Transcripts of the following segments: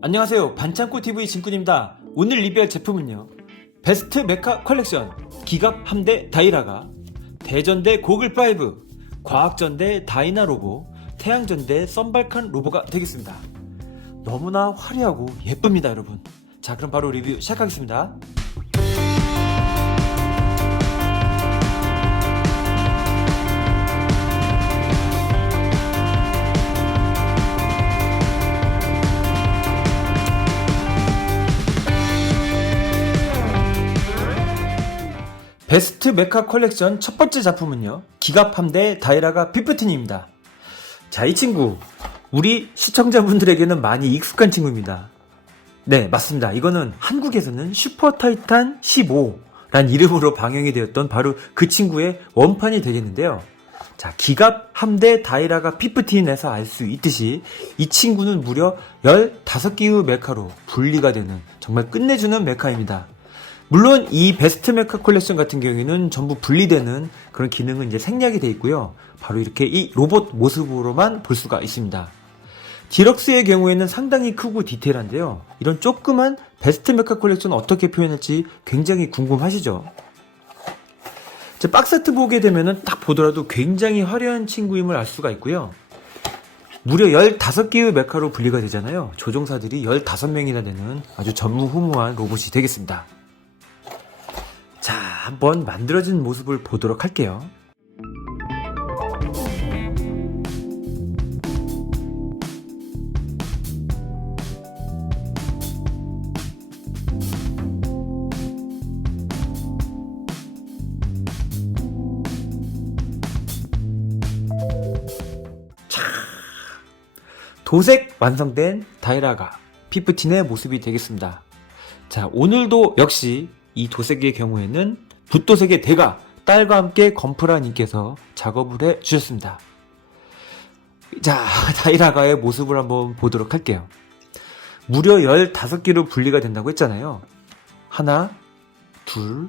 안녕하세요, 반창고TV 진꾼입니다. 오늘 리뷰할 제품은요, 베스트 메카 컬렉션 기갑 함대 다이라가 대전대 고글5, 과학전대 다이나 로보, 태양전대 썬발칸 로보가 되겠습니다. 너무나 화려하고 예쁩니다, 여러분. 자, 그럼 바로 리뷰 시작하겠습니다. 베스트 메카 컬렉션 첫 번째 작품은요, 기갑 함대 다이라가 피프틴입니다. 자, 이 친구 우리 시청자분들에게는 많이 익숙한 친구입니다. 네, 맞습니다. 이거는 한국에서는 슈퍼 타이탄 15란 이름으로 방영이 되었던 바로 그 친구의 원판이 되겠는데요. 자, 기갑 함대 다이라가 피프틴에서 알 수 있듯이 이 친구는 무려 15개의 메카로 분리가 되는 정말 끝내주는 메카입니다. 물론 이 베스트 메카 컬렉션 같은 경우에는 전부 분리되는 그런 기능은 이제 생략이 되어 있고요. 바로 이렇게 이 로봇 모습으로만 볼 수가 있습니다. 디럭스의 경우에는 상당히 크고 디테일한데요. 이런 조그만 베스트 메카 컬렉션 어떻게 표현할지 굉장히 궁금하시죠? 자, 박스아트 보게 되면은 딱 보더라도 굉장히 화려한 친구임을 알 수가 있고요. 무려 15개의 메카로 분리가 되잖아요. 조종사들이 15명이나 되는 아주 전무후무한 로봇이 되겠습니다. 자, 한번 만들어진 모습을 보도록 할게요. 자, 도색 완성된 다이라가 피프틴의 모습이 되겠습니다. 자, 오늘도 역시 이 도색의 경우에는 붓도색의 대가 딸과 함께 건프라님께서 작업을 해 주셨습니다. 자, 다이라가의 모습을 한번 보도록 할게요. 무려 15개로 분리가 된다고 했잖아요. 하나, 둘,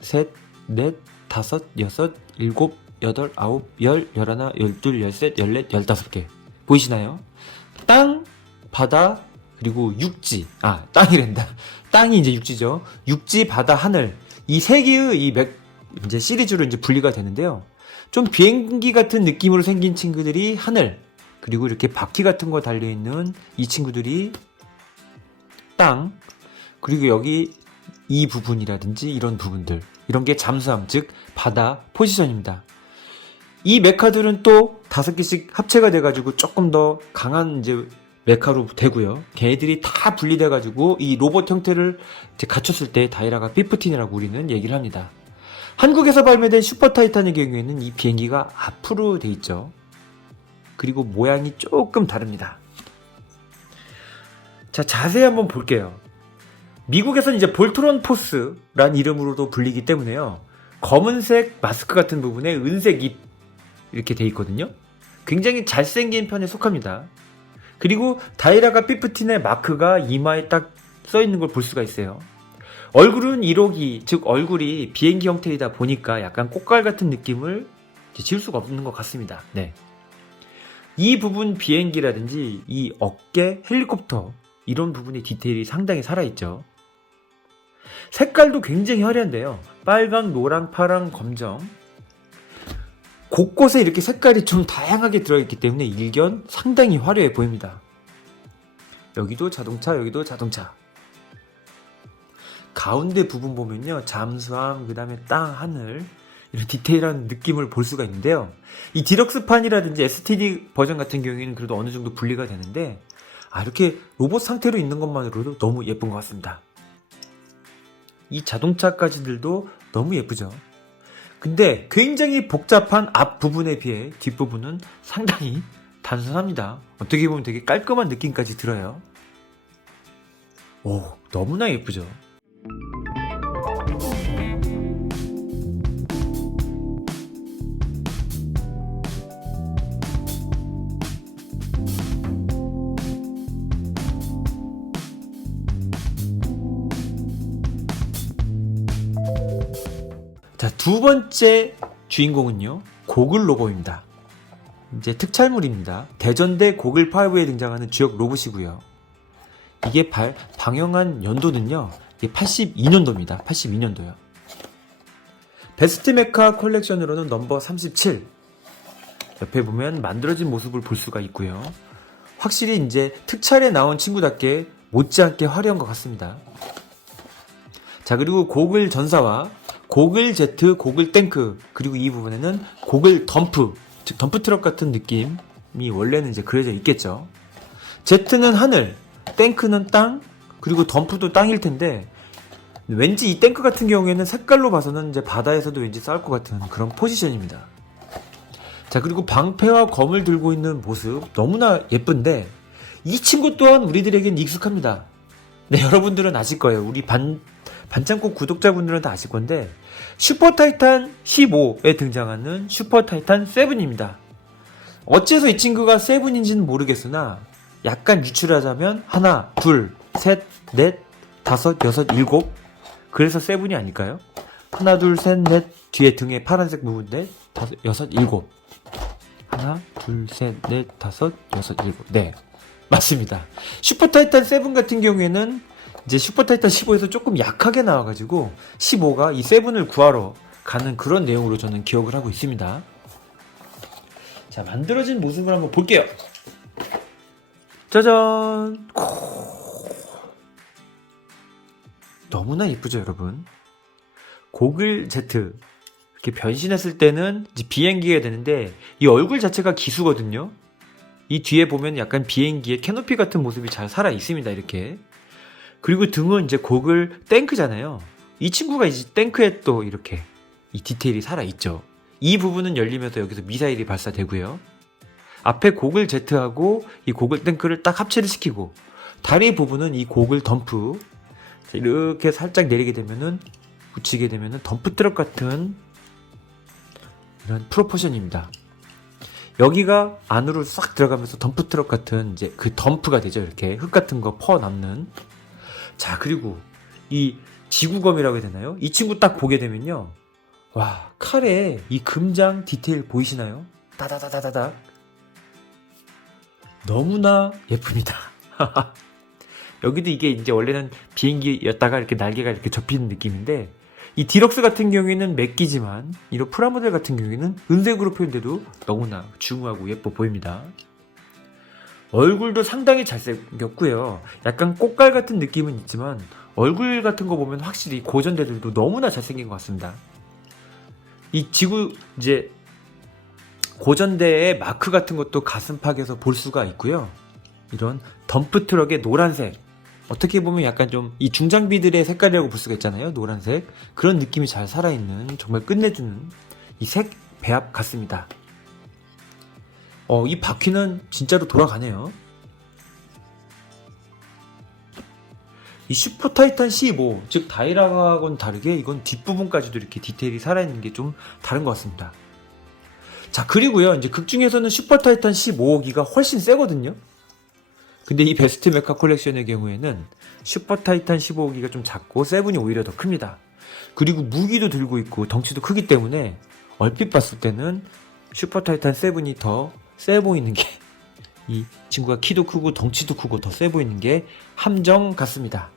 셋, 넷, 다섯, 여섯, 일곱, 여덟, 아홉, 열, 열하나, 열둘, 열셋, 열넷, 15개. 보이시나요? 땅, 바다, 그리고 육지. 땅이란다. 땅이 이제 육지죠. 육지, 바다, 하늘. 이 세 개의 이제 시리즈로 이제 분리가 되는데요. 좀 비행기 같은 느낌으로 생긴 친구들이 하늘. 그리고 이렇게 바퀴 같은 거 달려있는 이 친구들이 땅. 그리고 여기 이 부분이라든지 이런 부분들. 이런 게 잠수함, 즉, 바다 포지션입니다. 이 메카들은 또 5개씩 합체가 돼가지고 조금 더 강한 이제 메카로 되고요. 걔네들이 다 분리돼가지고 이 로봇 형태를 이제 갖췄을 때 다이라가 피프틴이라고 우리는 얘기를 합니다. 한국에서 발매된 슈퍼 타이탄의 경우에는 이 비행기가 앞으로 돼 있죠. 그리고 모양이 조금 다릅니다. 자, 자세히 한번 볼게요. 미국에서는 이제 볼트론 포스란 이름으로도 불리기 때문에요. 검은색 마스크 같은 부분에 은색 잎 이렇게 돼 있거든요. 굉장히 잘생긴 편에 속합니다. 그리고 다이라가 피프틴의 마크가 이마에 딱 써있는 걸 볼 수가 있어요. 얼굴은 1호기, 즉 얼굴이 비행기 형태이다 보니까 약간 꽃갈 같은 느낌을 지울 수가 없는 것 같습니다. 네. 이 부분 비행기라든지 이 어깨, 헬리콥터 이런 부분의 디테일이 상당히 살아있죠. 색깔도 굉장히 화려한데요. 빨강, 노랑, 파랑, 검정 곳곳에 이렇게 색깔이 좀 다양하게 들어있기 때문에 일견 상당히 화려해 보입니다. 여기도 자동차, 여기도 자동차. 가운데 부분 보면요, 잠수함, 그 다음에 땅, 하늘 이런 디테일한 느낌을 볼 수가 있는데요. 이 디럭스판이라든지 STD 버전 같은 경우에는 그래도 어느 정도 분리가 되는데 이렇게 로봇 상태로 있는 것만으로도 너무 예쁜 것 같습니다. 이 자동차까지들도 너무 예쁘죠. 근데 굉장히 복잡한 앞부분에 비해 뒷부분은 상당히 단순합니다. 어떻게 보면 되게 깔끔한 느낌까지 들어요. 오, 너무나 예쁘죠. 자, 두 번째 주인공은요, 고글 로봇입니다. 이제 특촬물입니다. 대전대 고글5에 등장하는 주역 로봇이고요. 이게 방영한 연도는요, 이게 82년도입니다. 82년도요. 베스트 메카 컬렉션으로는 넘버 37. 옆에 보면 만들어진 모습을 볼 수가 있고요. 확실히 이제 특촬에 나온 친구답게 못지않게 화려한 것 같습니다. 자, 그리고 고글 전사와 고글 제트, 고글 탱크, 그리고 이 부분에는 고글 덤프, 즉 덤프 트럭 같은 느낌이 원래는 이제 그려져 있겠죠. 제트는 하늘, 탱크는 땅, 그리고 덤프도 땅일 텐데, 왠지 이 탱크 같은 경우에는 색깔로 봐서는 이제 바다에서도 왠지 싸울 것 같은 그런 포지션입니다. 자, 그리고 방패와 검을 들고 있는 모습 너무나 예쁜데, 이 친구 또한 우리들에겐 익숙합니다. 네, 여러분들은 아실 거예요. 우리 반창고 구독자분들은 다 아실 건데, 슈퍼타이탄 15에 등장하는 슈퍼타이탄 7입니다. 어째서 이 친구가 7인지는 모르겠으나 약간 유출하자면 하나, 둘, 셋, 넷, 다섯, 여섯, 일곱, 그래서 7이 아닐까요? 하나, 둘, 셋, 넷, 뒤에 등에 파란색 부분 넷, 다섯, 여섯, 일곱. 하나, 둘, 셋, 넷, 다섯, 여섯, 일곱. 네, 맞습니다. 슈퍼타이탄 7 같은 경우에는 이제 슈퍼타이탄 15에서 조금 약하게 나와가지고 15가 이 7을 구하러 가는 그런 내용으로 저는 기억을 하고 있습니다. 자, 만들어진 모습을 한번 볼게요. 짜잔! 너무나 예쁘죠, 여러분? 고글 제트. 이렇게 변신했을 때는 이제 비행기가 되는데, 이 얼굴 자체가 기수거든요? 이 뒤에 보면 약간 비행기의 캐노피 같은 모습이 잘 살아 있습니다, 이렇게. 그리고 등은 이제 고글 탱크잖아요. 이 친구가 이제 탱크에 또 이렇게 이 디테일이 살아 있죠. 이 부분은 열리면서 여기서 미사일이 발사되고요. 앞에 고글 제트하고 이 고글 탱크를 딱 합체를 시키고, 다리 부분은 이 고글 덤프, 이렇게 살짝 내리게 되면은, 붙이게 되면은 덤프 트럭 같은 이런 프로포션입니다. 여기가 안으로 싹 들어가면서 덤프 트럭 같은 이제 그 덤프가 되죠. 이렇게 흙 같은 거 퍼 남는. 자, 그리고 이 지구검이라고 해야 되나요? 이 친구 딱 보게 되면요, 와, 칼에 이 금장 디테일 보이시나요? 다다다다다닥. 너무나 예쁩니다. 여기도 이게 이제 원래는 비행기였다가 이렇게 날개가 이렇게 접히는 느낌인데, 이 디럭스 같은 경우에는 맥기지만 이런 프라모델 같은 경우에는 은색으로 표현돼도 너무나 중후하고 예뻐 보입니다. 얼굴도 상당히 잘생겼고요. 약간 꽃갈 같은 느낌은 있지만 얼굴 같은 거 보면 확실히 고전대들도 너무나 잘생긴 것 같습니다. 이 지구 이제 고전대의 마크 같은 것도 가슴팍에서 볼 수가 있고요. 이런 덤프 트럭의 노란색, 어떻게 보면 약간 좀 이 중장비들의 색깔이라고 볼 수가 있잖아요. 노란색. 그런 느낌이 잘 살아있는, 정말 끝내주는 이 색 배합 같습니다. 이 바퀴는 진짜로 돌아가네요. 이 슈퍼타이탄 15, 즉 다이라하고는 다르게 이건 뒷부분까지도 이렇게 디테일이 살아있는 게 좀 다른 것 같습니다. 자, 그리고요, 이제 극 중에서는 슈퍼타이탄 15기가 훨씬 세거든요. 근데 이 베스트 메카 컬렉션의 경우에는 슈퍼타이탄 15기가 좀 작고 7이 오히려 더 큽니다. 그리고 무기도 들고 있고 덩치도 크기 때문에 얼핏 봤을 때는 슈퍼타이탄 7이 더 세 보이는 게, 이 친구가 키도 크고 덩치도 크고 더 세 보이는 게 함정 같습니다.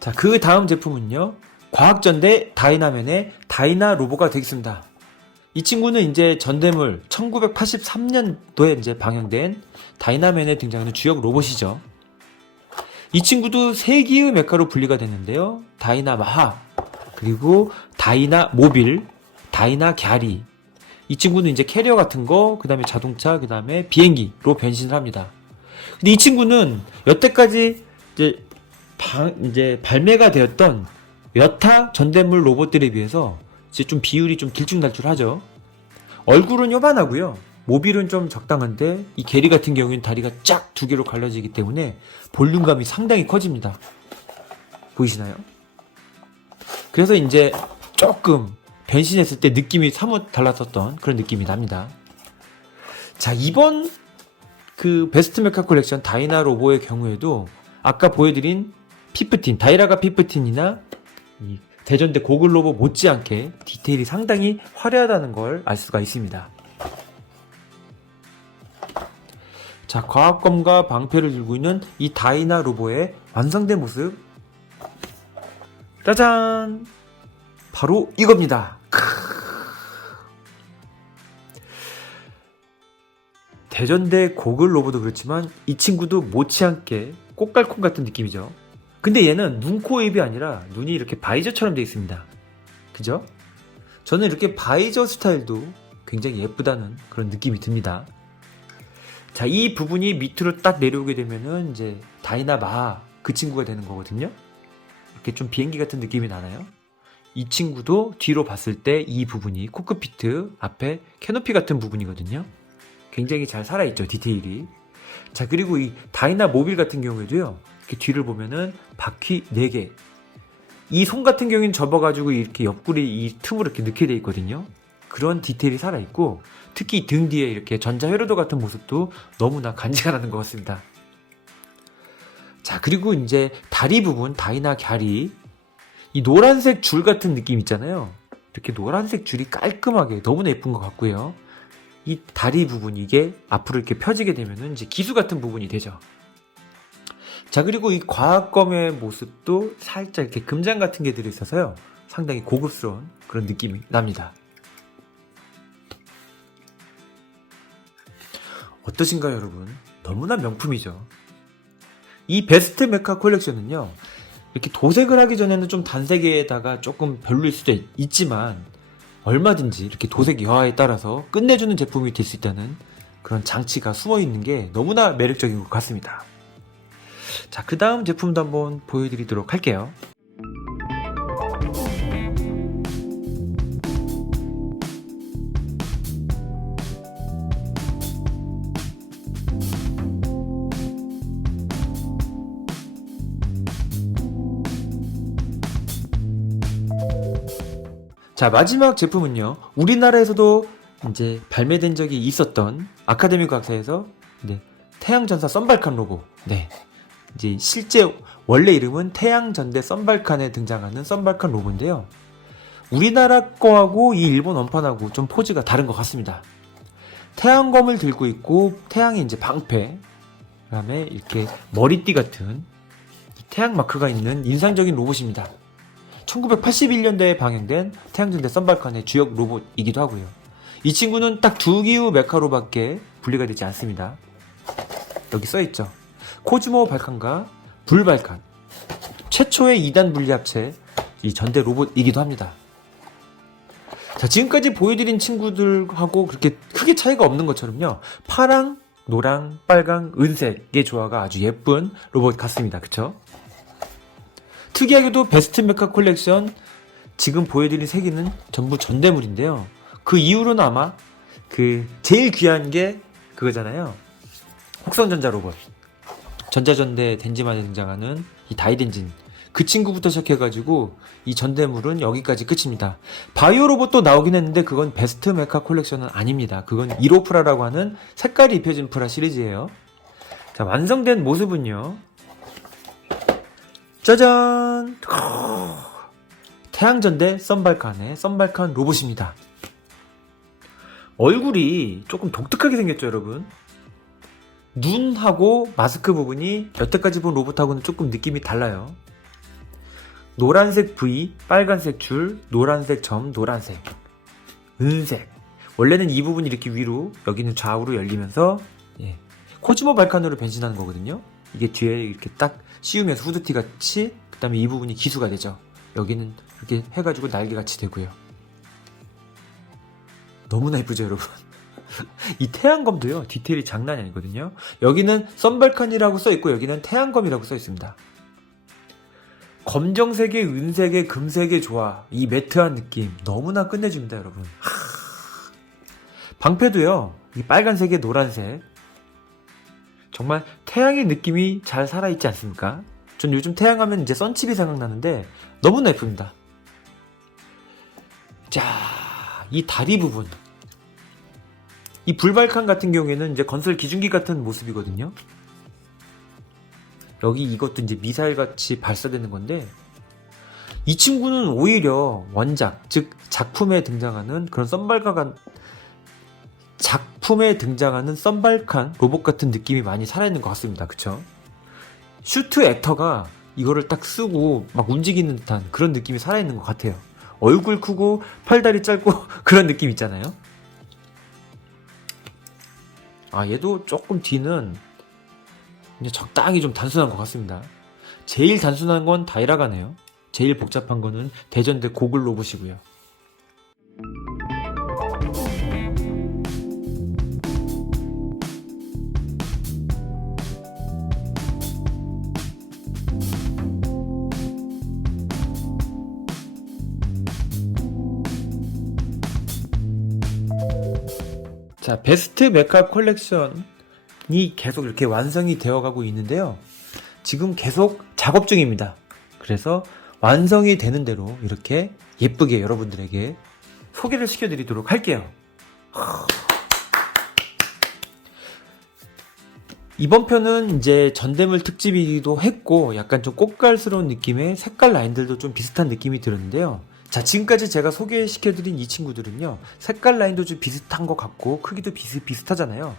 자, 그 다음 제품은요, 과학전대 다이나맨의 다이나 로보가 되겠습니다. 이 친구는 이제 전대물 1983년도에 이제 방영된 다이나맨에 등장하는 주역 로봇이죠. 이 친구도 세 기의 메카로 분리가 됐는데요. 다이나 마하, 그리고 다이나 모빌, 다이나 갸리. 이 친구는 이제 캐리어 같은 거, 그 다음에 자동차, 그 다음에 비행기로 변신을 합니다. 근데 이 친구는 여태까지 이제 발매가 되었던 여타 전대물 로봇들에 비해서 이제 좀 비율이 좀 들쭉날쭉하죠. 얼굴은 요만하고요. 모빌은 좀 적당한데 이 게리 같은 경우에는 다리가 쫙 두 개로 갈라지기 때문에 볼륨감이 상당히 커집니다. 보이시나요? 그래서 이제 조금 변신했을 때 느낌이 사뭇 달랐었던 그런 느낌이 납니다. 자, 이번 그 베스트 메카 컬렉션 다이나 로보의 경우에도 아까 보여드린 피프틴, 다이라가 피프틴이나 이 대전대 고글 로보 못지않게 디테일이 상당히 화려하다는 걸 알 수가 있습니다. 자, 과학검과 방패를 들고 있는 이 다이나 로보의 완성된 모습, 짜잔! 바로 이겁니다. 대전대 고글 로보도 그렇지만 이 친구도 못지않게 꽃갈콘 같은 느낌이죠. 근데 얘는 눈, 코, 입이 아니라 눈이 이렇게 바이저처럼 되어 있습니다. 그죠? 저는 이렇게 바이저 스타일도 굉장히 예쁘다는 그런 느낌이 듭니다. 자, 이 부분이 밑으로 딱 내려오게 되면은 이제 다이나마 그 친구가 되는 거거든요. 이렇게 좀 비행기 같은 느낌이 나나요? 이 친구도 뒤로 봤을 때 이 부분이 코크피트 앞에 캐노피 같은 부분이거든요. 굉장히 잘 살아있죠, 디테일이. 자, 그리고 이 다이나 모빌 같은 경우에도요, 이렇게 뒤를 보면은 바퀴 4개. 이 손 같은 경우에는 접어가지고 이렇게 옆구리 이 틈으로 이렇게 넣게 돼 있거든요. 그런 디테일이 살아있고, 특히 등 뒤에 이렇게 전자 회로도 같은 모습도 너무나 간지가 나는 것 같습니다. 자, 그리고 이제 다리 부분, 다이나 갸리. 이 노란색 줄 같은 느낌 있잖아요. 이렇게 노란색 줄이 깔끔하게 너무나 예쁜 것 같고요. 이 다리 부분, 이게 앞으로 이렇게 펴지게 되면은 이제 기수 같은 부분이 되죠. 자, 그리고 이 과학검의 모습도 살짝 이렇게 금장 같은 게 들어있어서요, 상당히 고급스러운 그런 느낌이 납니다. 어떠신가요, 여러분? 너무나 명품이죠. 이 베스트 메카 컬렉션은요, 이렇게 도색을 하기 전에는 좀 단색에다가 조금 별로일 수도 있지만 얼마든지 이렇게 도색 여하에 따라서 끝내주는 제품이 될 수 있다는 그런 장치가 숨어 있는 게 너무나 매력적인 것 같습니다. 자, 그 다음 제품도 한번 보여드리도록 할게요. 자, 마지막 제품은요, 우리나라에서도 이제 발매된 적이 있었던 아카데미 과학사에서 태양전사 썬발칸 로보. 네. 이제 실제 원래 이름은 태양전대 썬발칸에 등장하는 썬발칸 로보인데요. 우리나라 거하고 이 일본 원판하고 좀 포즈가 다른 것 같습니다. 태양검을 들고 있고 태양의 이제 방패, 그다음에 이렇게 머리띠 같은 태양 마크가 있는 인상적인 로봇입니다. 1981년대에 방영된 태양전대 썬발칸의 주역 로봇이기도 하고요. 이 친구는 딱 두 기후 메카로밖에 분리가 되지 않습니다. 여기 써있죠. 코즈모 발칸과 불 발칸. 최초의 2단 분리합체 이 전대 로봇이기도 합니다. 자, 지금까지 보여드린 친구들하고 그렇게 크게 차이가 없는 것처럼요, 파랑, 노랑, 빨강, 은색의 조화가 아주 예쁜 로봇 같습니다. 그쵸? 특이하게도 베스트 메카 컬렉션 지금 보여드린 3개는 전부 전대물인데요. 그 이후로는 아마 그 제일 귀한 게 그거잖아요. 혹성전자 로봇. 전자전대 덴지만에 등장하는 이 다이덴진. 그 친구부터 시작해가지고 이 전대물은 여기까지 끝입니다. 바이오 로봇도 나오긴 했는데 그건 베스트 메카 컬렉션은 아닙니다. 그건 1호 프라라고 하는 색깔이 입혀진 프라 시리즈예요. 자, 완성된 모습은요, 짜잔! 태양전대 썬발칸의 썬발칸 로봇입니다. 얼굴이 조금 독특하게 생겼죠, 여러분? 눈하고 마스크 부분이 여태까지 본 로봇하고는 조금 느낌이 달라요. 노란색 V, 빨간색 줄, 노란색 점, 노란색, 은색. 원래는 이 부분이 이렇게 위로, 여기는 좌우로 열리면서 코즈모 발칸으로 변신하는 거거든요. 이게 뒤에 이렇게 딱 씌우면서 후드티 같이, 그 다음에 이 부분이 기수가 되죠. 여기는 이렇게 해가지고 날개 같이 되고요. 너무나 예쁘죠, 여러분? 이 태양검도요, 디테일이 장난이 아니거든요. 여기는 썬발칸이라고 써있고 여기는 태양검이라고 써있습니다. 검정색의 은색의 금색의 조화, 이 매트한 느낌 너무나 끝내줍니다, 여러분. 방패도요, 이 빨간색의 노란색, 정말 태양의 느낌이 잘 살아있지 않습니까? 전 요즘 태양하면 이제 썬칩이 생각나는데 너무나 예쁩니다. 자, 이 다리 부분, 이 불발칸 같은 경우에는 이제 건설 기준기 같은 모습이거든요. 여기 이것도 이제 미사일 같이 발사되는 건데, 이 친구는 오히려 원작, 즉 작품에 등장하는 그런 작품에 등장하는 썬발칸 로봇 같은 느낌이 많이 살아있는 것 같습니다. 그쵸? 슈트 액터가 이거를 딱 쓰고 막 움직이는 듯한 그런 느낌이 살아있는 것 같아요. 얼굴 크고 팔다리 짧고 그런 느낌 있잖아요. 아, 얘도 조금 뒤는 이제 적당히 좀 단순한 것 같습니다. 제일 단순한 건 다이라가네요. 제일 복잡한 거는 대전대 고글 로봇이고요. 자, 베스트 메카 컬렉션이 계속 이렇게 완성이 되어 가고 있는데요. 지금 계속 작업 중입니다. 그래서 완성이 되는 대로 이렇게 예쁘게 여러분들에게 소개를 시켜드리도록 할게요. 이번 편은 이제 전대물 특집이기도 했고, 약간 좀 꽃갈스러운 느낌의 색깔 라인들도 좀 비슷한 느낌이 들었는데요. 자, 지금까지 제가 소개시켜드린 이 친구들은요, 색깔 라인도 좀 비슷한 것 같고 크기도 비슷하잖아요.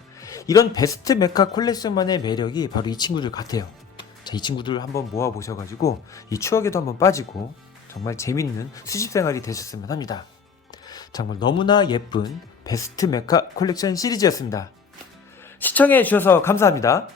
이런 베스트 메카 컬렉션만의 매력이 바로 이 친구들 같아요. 자, 이 친구들 한번 모아보셔가지고 이 추억에도 한번 빠지고 정말 재밌는 수집생활이 되셨으면 합니다. 정말 너무나 예쁜 베스트 메카 컬렉션 시리즈였습니다. 시청해주셔서 감사합니다.